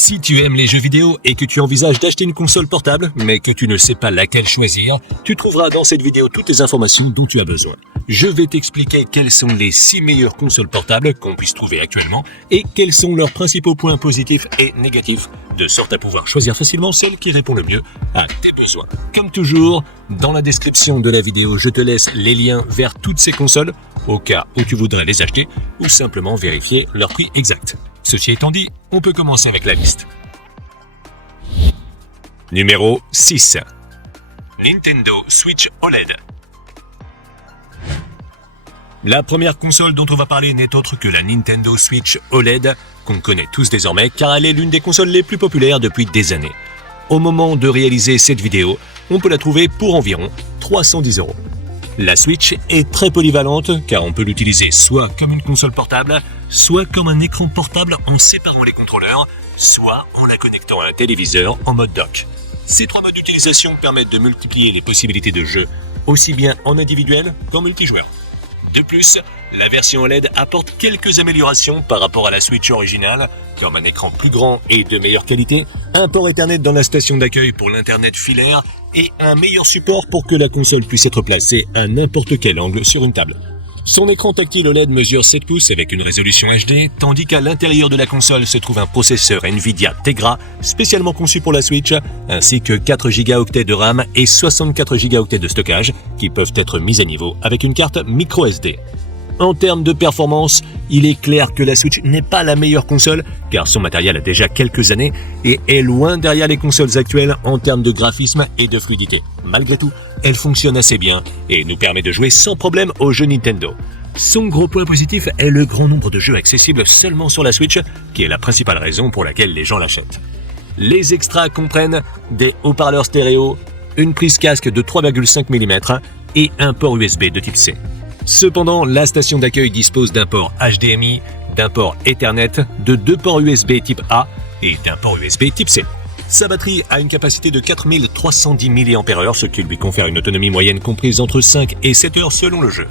Si tu aimes les jeux vidéo et que tu envisages d'acheter une console portable, mais que tu ne sais pas laquelle choisir, tu trouveras dans cette vidéo toutes les informations dont tu as besoin. Je vais t'expliquer quelles sont les 6 meilleures consoles portables qu'on puisse trouver actuellement et quels sont leurs principaux points positifs et négatifs, de sorte à pouvoir choisir facilement celle qui répond le mieux à tes besoins. Comme toujours, dans la description de la vidéo, je te laisse les liens vers toutes ces consoles, au cas où tu voudrais les acheter, ou simplement vérifier leur prix exact. Ceci étant dit, on peut commencer avec la liste. Numéro 6. Nintendo Switch OLED. La première console dont on va parler n'est autre que la Nintendo Switch OLED, qu'on connaît tous désormais car elle est l'une des consoles les plus populaires depuis des années. Au moment de réaliser cette vidéo, on peut la trouver pour environ 310 €. La Switch est très polyvalente car on peut l'utiliser soit comme une console portable, soit comme un écran portable en séparant les contrôleurs, soit en la connectant à un téléviseur en mode dock. Ces trois modes d'utilisation permettent de multiplier les possibilités de jeu, aussi bien en individuel qu'en multijoueur. De plus, la version OLED apporte quelques améliorations par rapport à la Switch originale, comme un écran plus grand et de meilleure qualité, un port Ethernet dans la station d'accueil pour l'Internet filaire et un meilleur support pour que la console puisse être placée à n'importe quel angle sur une table. Son écran tactile OLED mesure 7 pouces avec une résolution HD, tandis qu'à l'intérieur de la console se trouve un processeur Nvidia Tegra spécialement conçu pour la Switch, ainsi que 4 Go de RAM et 64 Go de stockage qui peuvent être mis à niveau avec une carte microSD. En termes de performance, il est clair que la Switch n'est pas la meilleure console car son matériel a déjà quelques années et est loin derrière les consoles actuelles en termes de graphisme et de fluidité. Malgré tout, elle fonctionne assez bien et nous permet de jouer sans problème aux jeux Nintendo. Son gros point positif est le grand nombre de jeux accessibles seulement sur la Switch, qui est la principale raison pour laquelle les gens l'achètent. Les extras comprennent des haut-parleurs stéréo, une prise casque de 3,5 mm et un port USB de type C. Cependant, la station d'accueil dispose d'un port HDMI, d'un port Ethernet, de 2 ports USB type A et d'un port USB type C. Sa batterie a une capacité de 4310 mAh, ce qui lui confère une autonomie moyenne comprise entre 5 et 7 heures selon le jeu.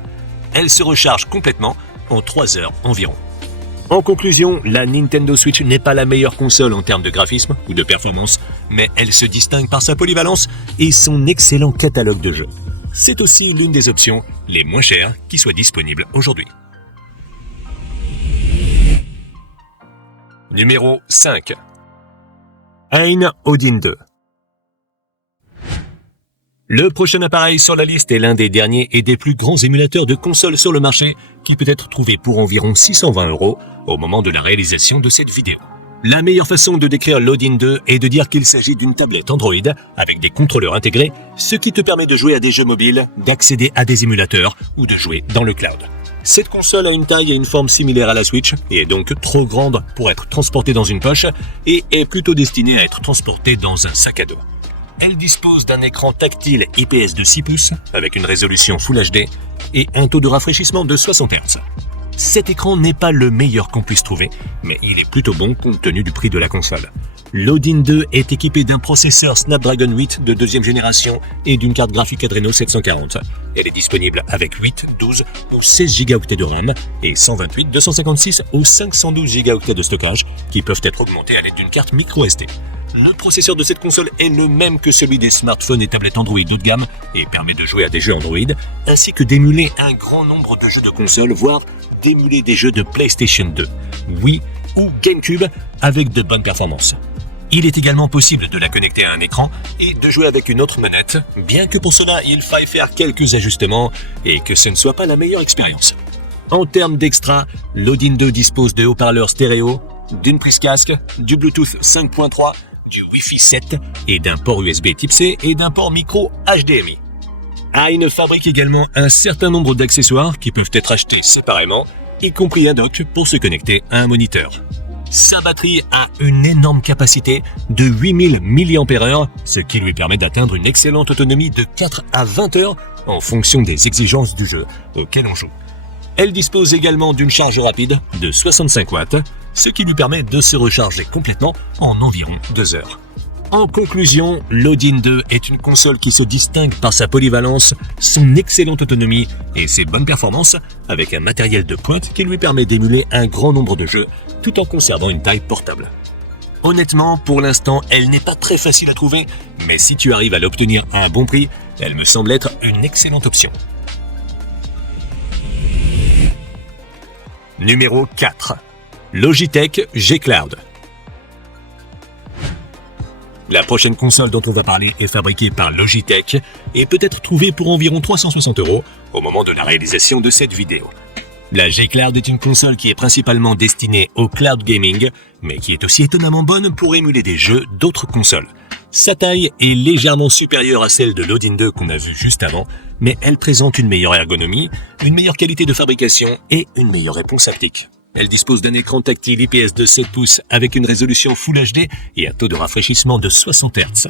Elle se recharge complètement en 3 heures environ. En conclusion, la Nintendo Switch n'est pas la meilleure console en termes de graphisme ou de performance, mais elle se distingue par sa polyvalence et son excellent catalogue de jeux. C'est aussi l'une des options les moins chères qui soient disponibles aujourd'hui. Numéro 5. Ein Odin 2. Le prochain appareil sur la liste est l'un des derniers et des plus grands émulateurs de consoles sur le marché qui peut être trouvé pour environ 620 € au moment de la réalisation de cette vidéo. La meilleure façon de décrire l'Odin 2 est de dire qu'il s'agit d'une tablette Android avec des contrôleurs intégrés, ce qui te permet de jouer à des jeux mobiles, d'accéder à des émulateurs ou de jouer dans le cloud. Cette console a une taille et une forme similaires à la Switch et est donc trop grande pour être transportée dans une poche et est plutôt destinée à être transportée dans un sac à dos. Elle dispose d'un écran tactile IPS de 6 pouces avec une résolution Full HD et un taux de rafraîchissement de 60 Hz. Cet écran n'est pas le meilleur qu'on puisse trouver, mais il est plutôt bon compte tenu du prix de la console. L'Odin 2 est équipé d'un processeur Snapdragon 8 de deuxième génération et d'une carte graphique Adreno 740. Elle est disponible avec 8, 12 ou 16 Go de RAM et 128, 256 ou 512 Go de stockage qui peuvent être augmentés à l'aide d'une carte microSD. Le processeur de cette console est le même que celui des smartphones et tablettes Android haut de gamme et permet de jouer à des jeux Android ainsi que d'émuler un grand nombre de jeux de console, voire d'émuler des jeux de PlayStation 2, Wii ou GameCube avec de bonnes performances. Il est également possible de la connecter à un écran et de jouer avec une autre manette, bien que pour cela il faille faire quelques ajustements et que ce ne soit pas la meilleure expérience. En termes d'extra, l'Odin 2 dispose de haut-parleurs stéréo, d'une prise casque, du Bluetooth 5.3, du Wi-Fi 7 et d'un port USB type C et d'un port micro HDMI. Ein fabrique également un certain nombre d'accessoires qui peuvent être achetés séparément, y compris un dock pour se connecter à un moniteur. Sa batterie a une énorme capacité de 8000 mAh, ce qui lui permet d'atteindre une excellente autonomie de 4 à 20 heures en fonction des exigences du jeu auquel on joue. Elle dispose également d'une charge rapide de 65 watts, ce qui lui permet de se recharger complètement en environ 2 heures. En conclusion, l'Odin 2 est une console qui se distingue par sa polyvalence, son excellente autonomie et ses bonnes performances, avec un matériel de pointe qui lui permet d'émuler un grand nombre de jeux tout en conservant une taille portable. Honnêtement, pour l'instant, elle n'est pas très facile à trouver, mais si tu arrives à l'obtenir à un bon prix, elle me semble être une excellente option. Numéro 4. Logitech G Cloud. La prochaine console dont on va parler est fabriquée par Logitech et peut être trouvée pour environ 360 € au moment de la réalisation de cette vidéo. La G Cloud est une console qui est principalement destinée au cloud gaming, mais qui est aussi étonnamment bonne pour émuler des jeux d'autres consoles. Sa taille est légèrement supérieure à celle de l'Odin 2 qu'on a vu juste avant, mais elle présente une meilleure ergonomie, une meilleure qualité de fabrication et une meilleure réponse haptique. Elle dispose d'un écran tactile IPS de 7 pouces avec une résolution Full HD et un taux de rafraîchissement de 60 Hz.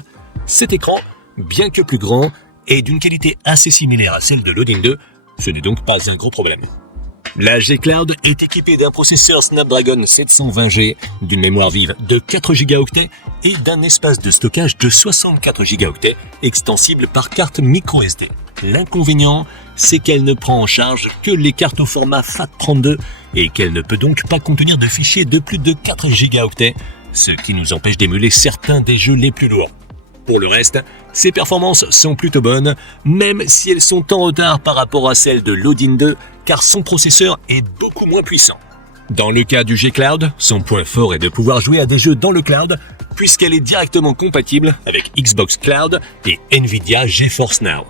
Cet écran, bien que plus grand, est d'une qualité assez similaire à celle de l'Odin 2, ce n'est donc pas un gros problème. La G Cloud est équipée d'un processeur Snapdragon 720G, d'une mémoire vive de 4 Go et d'un espace de stockage de 64 Go extensible par carte microSD. L'inconvénient, c'est qu'elle ne prend en charge que les cartes au format FAT32 et qu'elle ne peut donc pas contenir de fichiers de plus de 4 Go, ce qui nous empêche d'émuler certains des jeux les plus lourds. Pour le reste, ses performances sont plutôt bonnes, même si elles sont en retard par rapport à celles de l'Odin 2, car son processeur est beaucoup moins puissant. Dans le cas du G Cloud, son point fort est de pouvoir jouer à des jeux dans le cloud, puisqu'elle est directement compatible avec Xbox Cloud et Nvidia GeForce Now.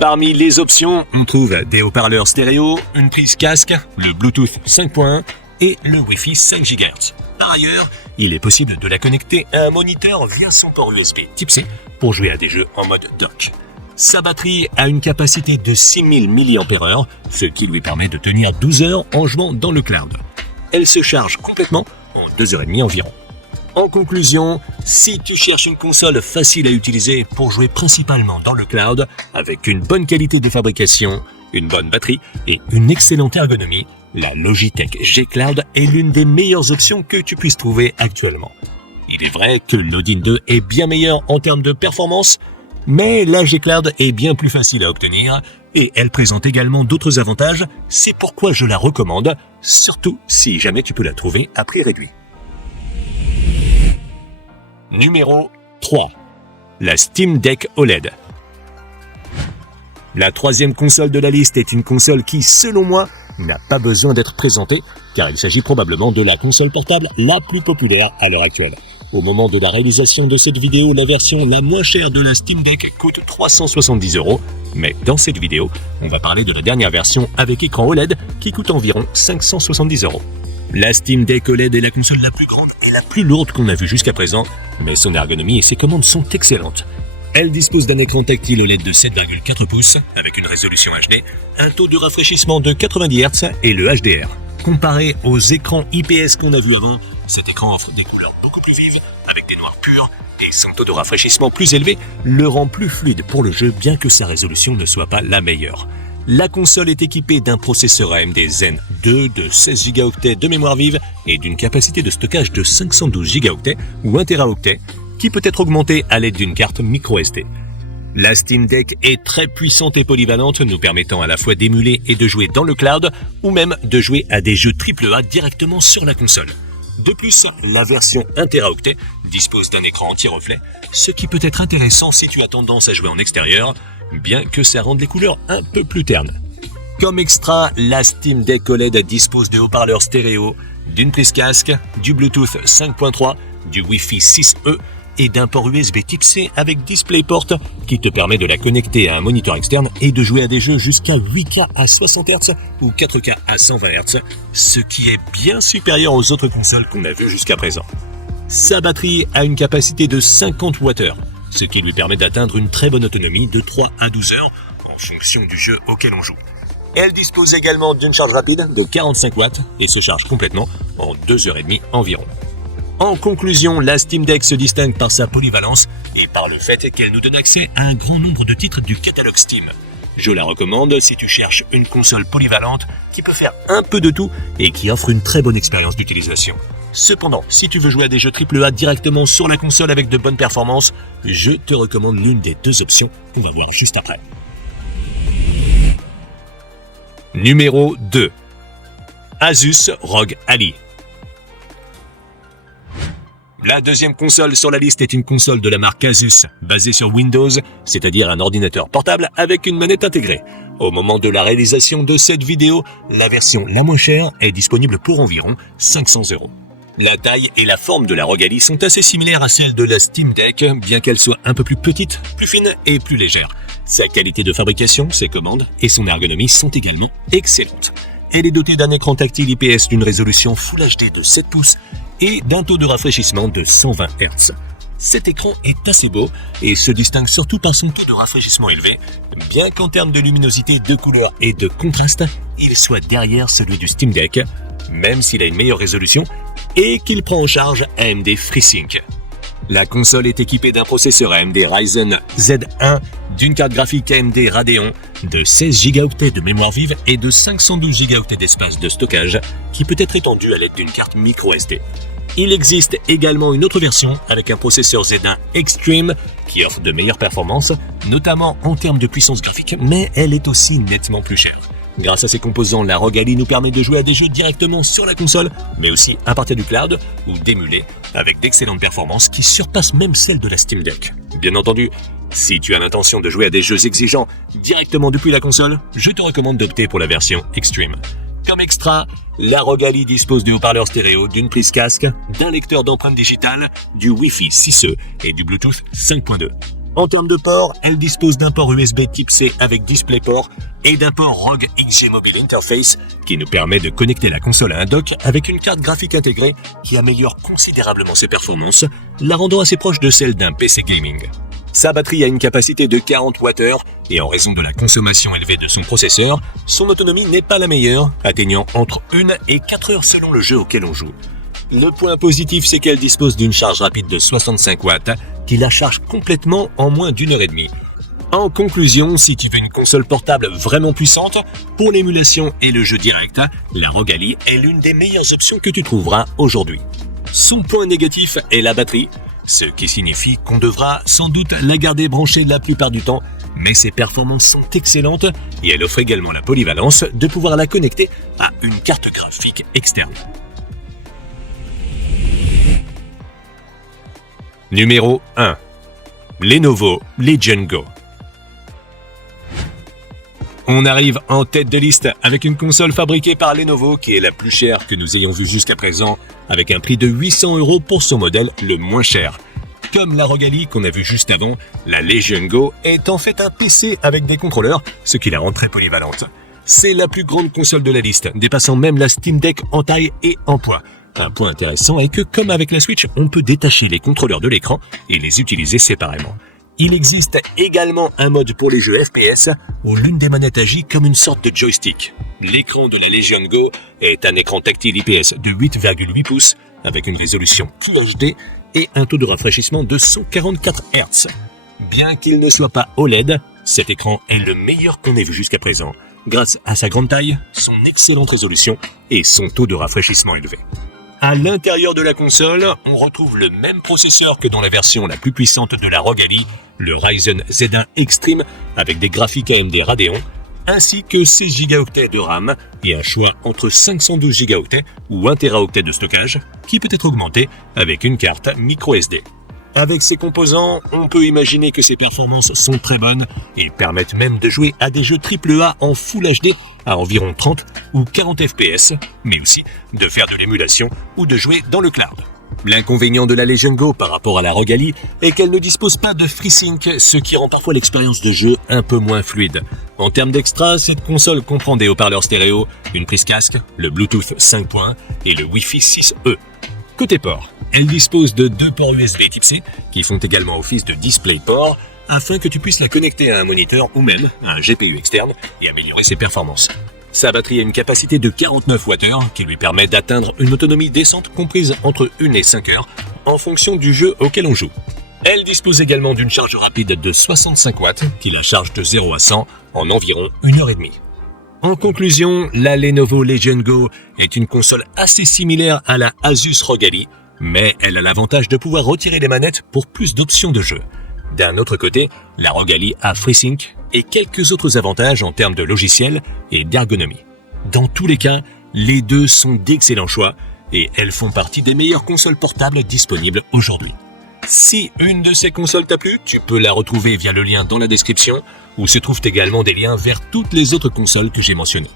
Parmi les options, on trouve des haut-parleurs stéréo, une prise casque, le Bluetooth 5.1 et le Wi-Fi 5 GHz. Par ailleurs, il est possible de la connecter à un moniteur via son port USB Type-C pour jouer à des jeux en mode dock. Sa batterie a une capacité de 6000 mAh, ce qui lui permet de tenir 12 heures en jouant dans le cloud. Elle se charge complètement en 2h30 environ. En conclusion, si tu cherches une console facile à utiliser pour jouer principalement dans le cloud, avec une bonne qualité de fabrication, une bonne batterie et une excellente ergonomie, la Logitech G Cloud est l'une des meilleures options que tu puisses trouver actuellement. Il est vrai que l'Odin 2 est bien meilleur en termes de performance, mais la G Cloud est bien plus facile à obtenir et elle présente également d'autres avantages, c'est pourquoi je la recommande, surtout si jamais tu peux la trouver à prix réduit. Numéro 3. La Steam Deck OLED. La troisième console de la liste est une console qui, selon moi, n'a pas besoin d'être présentée, car il s'agit probablement de la console portable la plus populaire à l'heure actuelle. Au moment de la réalisation de cette vidéo, la version la moins chère de la Steam Deck coûte 370 €, mais dans cette vidéo, on va parler de la dernière version avec écran OLED qui coûte environ 570 €. La Steam Deck OLED est la console la plus grande et la plus lourde qu'on a vue jusqu'à présent, mais son ergonomie et ses commandes sont excellentes. Elle dispose d'un écran tactile OLED de 7,4 pouces avec une résolution HD, un taux de rafraîchissement de 90 Hz et le HDR. Comparé aux écrans IPS qu'on a vus avant, cet écran offre des couleurs beaucoup plus vives avec des noirs purs et son taux de rafraîchissement plus élevé le rend plus fluide pour le jeu bien que sa résolution ne soit pas la meilleure. La console est équipée d'un processeur AMD Zen 2 de 16 Go de mémoire vive et d'une capacité de stockage de 512 Go ou 1 Teraoctet qui peut être augmenté à l'aide d'une carte microSD. La Steam Deck est très puissante et polyvalente, nous permettant à la fois d'émuler et de jouer dans le cloud, ou même de jouer à des jeux AAA directement sur la console. De plus, la version 1 Teraoctet dispose d'un écran anti-reflet, ce qui peut être intéressant si tu as tendance à jouer en extérieur, bien que ça rende les couleurs un peu plus ternes. Comme extra, la Steam Deck OLED dispose de haut-parleurs stéréo, d'une prise casque, du Bluetooth 5.3, du Wi-Fi 6E, et d'un port USB Type-C avec DisplayPort qui te permet de la connecter à un moniteur externe et de jouer à des jeux jusqu'à 8K à 60 Hz ou 4K à 120 Hz, ce qui est bien supérieur aux autres consoles qu'on a vues jusqu'à présent. Sa batterie a une capacité de 50 Wh, ce qui lui permet d'atteindre une très bonne autonomie de 3 à 12 heures en fonction du jeu auquel on joue. Elle dispose également d'une charge rapide de 45 watts et se charge complètement en 2h30 environ. En conclusion, la Steam Deck se distingue par sa polyvalence et par le fait qu'elle nous donne accès à un grand nombre de titres du catalogue Steam. Je la recommande si tu cherches une console polyvalente qui peut faire un peu de tout et qui offre une très bonne expérience d'utilisation. Cependant, si tu veux jouer à des jeux AAA directement sur la console avec de bonnes performances, je te recommande l'une des deux options qu'on va voir juste après. Numéro 2. Asus ROG Ally. La deuxième console sur la liste est une console de la marque Asus, basée sur Windows, c'est-à-dire un ordinateur portable avec une manette intégrée. Au moment de la réalisation de cette vidéo, la version la moins chère est disponible pour environ 500 €. La taille et la forme de la Rogue Ally sont assez similaires à celle de la Steam Deck, bien qu'elle soit un peu plus petite, plus fine et plus légère. Sa qualité de fabrication, ses commandes et son ergonomie sont également excellentes. Elle est dotée d'un écran tactile IPS d'une résolution Full HD de 7 pouces et d'un taux de rafraîchissement de 120 Hz. Cet écran est assez beau et se distingue surtout par son taux de rafraîchissement élevé, bien qu'en termes de luminosité, de couleur et de contraste, il soit derrière celui du Steam Deck, même s'il a une meilleure résolution et qu'il prend en charge AMD FreeSync. La console est équipée d'un processeur AMD Ryzen Z1, d'une carte graphique AMD Radeon, de 16 Go de mémoire vive et de 512 Go d'espace de stockage qui peut être étendu à l'aide d'une carte microSD. Il existe également une autre version avec un processeur Z1 Extreme qui offre de meilleures performances, notamment en termes de puissance graphique, mais elle est aussi nettement plus chère. Grâce à ses composants, la Rogue Ally nous permet de jouer à des jeux directement sur la console, mais aussi à partir du cloud ou d'émuler avec d'excellentes performances qui surpassent même celles de la Steam Deck. Bien entendu, si tu as l'intention de jouer à des jeux exigeants directement depuis la console, je te recommande d'opter pour la version Extreme. Comme extra, la Rogue Ally dispose de haut-parleurs stéréo, d'une prise casque, d'un lecteur d'empreintes digitales, du Wi-Fi 6E et du Bluetooth 5.2. En termes de port, elle dispose d'un port USB Type C avec DisplayPort et d'un port Rogue XG Mobile Interface qui nous permet de connecter la console à un dock avec une carte graphique intégrée qui améliore considérablement ses performances, la rendant assez proche de celle d'un PC gaming. Sa batterie a une capacité de 40 Wh et en raison de la consommation élevée de son processeur, son autonomie n'est pas la meilleure, atteignant entre 1 et 4 heures selon le jeu auquel on joue. Le point positif, c'est qu'elle dispose d'une charge rapide de 65 watts qui la charge complètement en moins d'une heure et demie. En conclusion, si tu veux une console portable vraiment puissante, pour l'émulation et le jeu direct, la Rogue Ally est l'une des meilleures options que tu trouveras aujourd'hui. Son point négatif est la batterie, ce qui signifie qu'on devra sans doute la garder branchée la plupart du temps, mais ses performances sont excellentes et elle offre également la polyvalence de pouvoir la connecter à une carte graphique externe. Numéro 1. Lenovo Legion Go. On arrive en tête de liste avec une console fabriquée par Lenovo qui est la plus chère que nous ayons vue jusqu'à présent, avec un prix de 800 € pour son modèle le moins cher. Comme la Rogue Ally qu'on a vu juste avant, la Legion Go est en fait un PC avec des contrôleurs, ce qui la rend très polyvalente. C'est la plus grande console de la liste, dépassant même la Steam Deck en taille et en poids. Un point intéressant est que, comme avec la Switch, on peut détacher les contrôleurs de l'écran et les utiliser séparément. Il existe également un mode pour les jeux FPS où l'une des manettes agit comme une sorte de joystick. L'écran de la Legion Go est un écran tactile IPS de 8,8 pouces avec une résolution QHD et un taux de rafraîchissement de 144 Hz. Bien qu'il ne soit pas OLED, cet écran est le meilleur qu'on ait vu jusqu'à présent, grâce à sa grande taille, son excellente résolution et son taux de rafraîchissement élevé. À l'intérieur de la console, on retrouve le même processeur que dans la version la plus puissante de la Rogue Ally, le Ryzen Z1 Extreme avec des graphiques AMD Radeon, ainsi que 16 Go de RAM et un choix entre 512 Go ou 1 TB de stockage qui peut être augmenté avec une carte microSD. Avec ces composants, on peut imaginer que ces performances sont très bonnes et permettent même de jouer à des jeux AAA en Full HD à environ 30 ou 40 FPS, mais aussi de faire de l'émulation ou de jouer dans le cloud. L'inconvénient de la Legion Go par rapport à la Rogue Ally est qu'elle ne dispose pas de FreeSync, ce qui rend parfois l'expérience de jeu un peu moins fluide. En termes d'extras, cette console comprend des haut-parleurs stéréo, une prise casque, le Bluetooth 5.1 et le Wi-Fi 6E. Côté port, elle dispose de 2 ports USB Type C qui font également office de DisplayPort afin que tu puisses la connecter à un moniteur ou même à un GPU externe et améliorer ses performances. Sa batterie a une capacité de 49 Wh qui lui permet d'atteindre une autonomie décente comprise entre 1 et 5 heures en fonction du jeu auquel on joue. Elle dispose également d'une charge rapide de 65 watts qui la charge de 0 à 100 en environ 1 heure et demie. En conclusion, la Lenovo Legion Go est une console assez similaire à la Asus Rogue Ally, mais elle a l'avantage de pouvoir retirer les manettes pour plus d'options de jeu. D'un autre côté, la Rogue Ally a FreeSync et quelques autres avantages en termes de logiciel et d'ergonomie. Dans tous les cas, les deux sont d'excellents choix et elles font partie des meilleures consoles portables disponibles aujourd'hui. Si une de ces consoles t'a plu, tu peux la retrouver via le lien dans la description, où se trouvent également des liens vers toutes les autres consoles que j'ai mentionnées.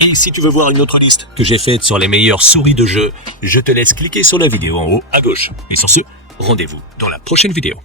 Et si tu veux voir une autre liste que j'ai faite sur les meilleures souris de jeu, je te laisse cliquer sur la vidéo en haut à gauche. Et sur ce, rendez-vous dans la prochaine vidéo.